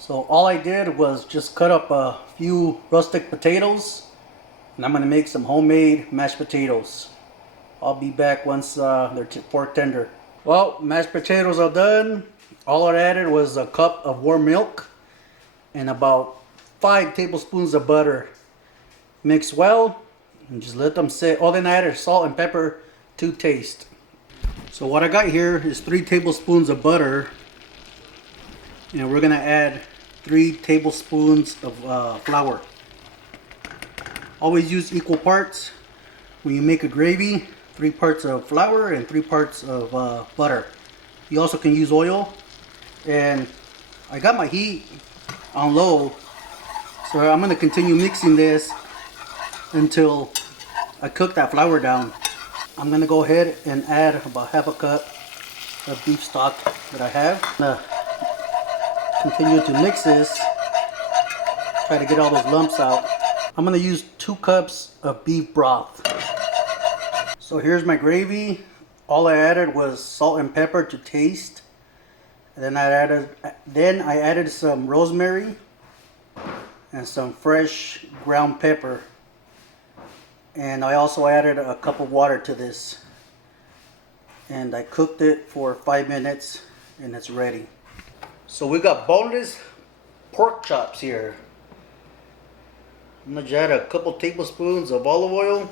So all I did was just cut up a few rustic potatoes, and I'm gonna make some homemade mashed potatoes. I'll be back once they're pork tender. Well, mashed potatoes are done. All I added was a cup of warm milk and about 5 tablespoons of butter. Mix well and just let them sit. Oh, then I added salt and pepper to taste. So what I got here is 3 tablespoons of butter, and we're gonna add 3 tablespoons of flour. Always use equal parts when you make a gravy. 3 parts of flour and 3 parts of butter. You also can use oil. And I got my heat on low, so I'm gonna continue mixing this until I cook that flour down. I'm gonna go ahead and add about half a cup of beef stock that I have. I'm gonna continue to mix this, try to get all those lumps out. I'm gonna use 2 cups of beef broth. So here's my gravy. All I added was salt and pepper to taste. And then I added some rosemary and some fresh ground pepper. And I also added a cup of water to this. And I cooked it for 5 minutes and it's ready. So we got boneless pork chops here. I'm gonna add a couple tablespoons of olive oil.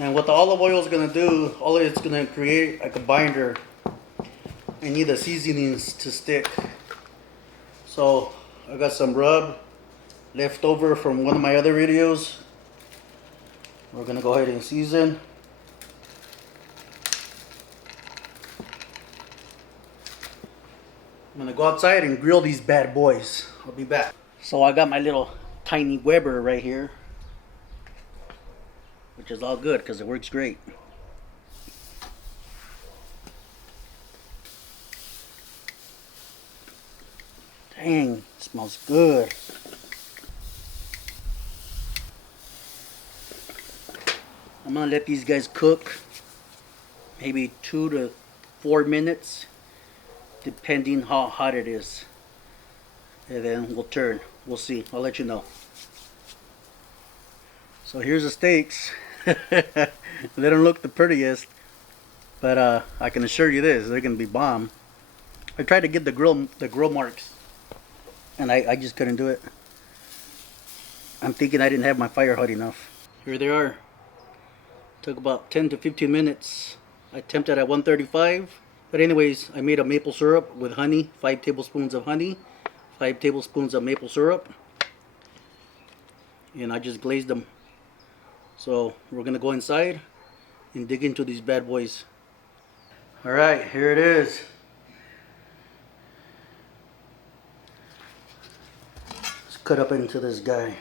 And what the olive oil is gonna do, all it's gonna create like a binder and need the seasonings to stick. So I got some rub left over from one of my other videos. We're gonna go ahead and season. I'm gonna go outside and grill these bad boys. I'll be back. So I got my little tiny Weber right here, which is all good because it works great. Dang, it smells good. I'm gonna let these guys cook maybe 2 to 4 minutes, depending how hot it is. And then we'll turn. We'll see. I'll let you know. So here's the steaks. They don't look the prettiest, but I can assure you this, they're gonna be bomb. I tried to get the grill marks, and I just couldn't do it. I'm thinking I didn't have my fire hot enough. Here they are. Took about 10 to 15 minutes. I temped at 135. But anyways, I made a maple syrup with honey, 5 tablespoons of honey, 5 tablespoons of maple syrup, and I just glazed them. So we're gonna go inside and dig into these bad boys. All right, here it is. Let's cut up into this guy.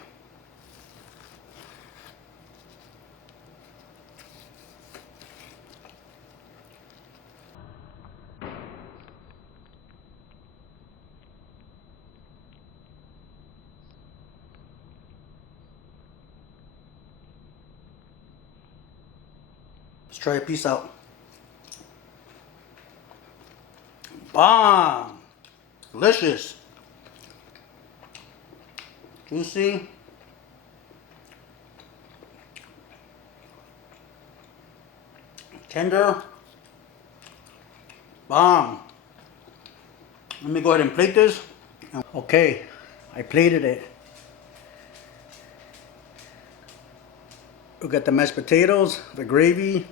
Let's try a piece out. Bomb! Delicious. Juicy. Tender. Bomb. Let me go ahead and plate this. Okay, I plated it. We got the mashed potatoes, the gravy,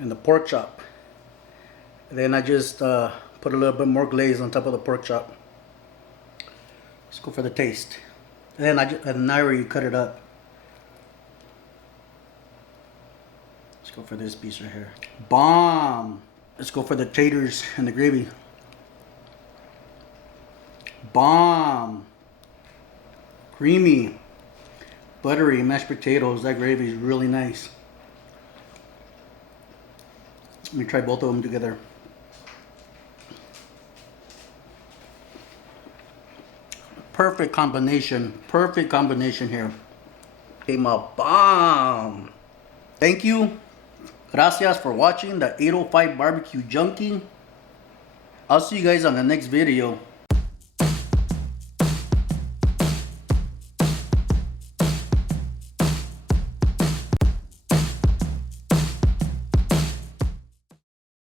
and the pork chop. And then I just put a little bit more glaze on top of the pork chop. Let's go for the taste. And then now you cut it up. Let's go for this piece right here. Bomb! Let's go for the taters and the gravy. Bomb! Creamy, buttery mashed potatoes. That gravy is really nice. Let me try both of them together. Perfect combination here. Came out bomb. Thank you. Gracias for watching the 805 Barbecue Junkie. I'll see you guys on the next video.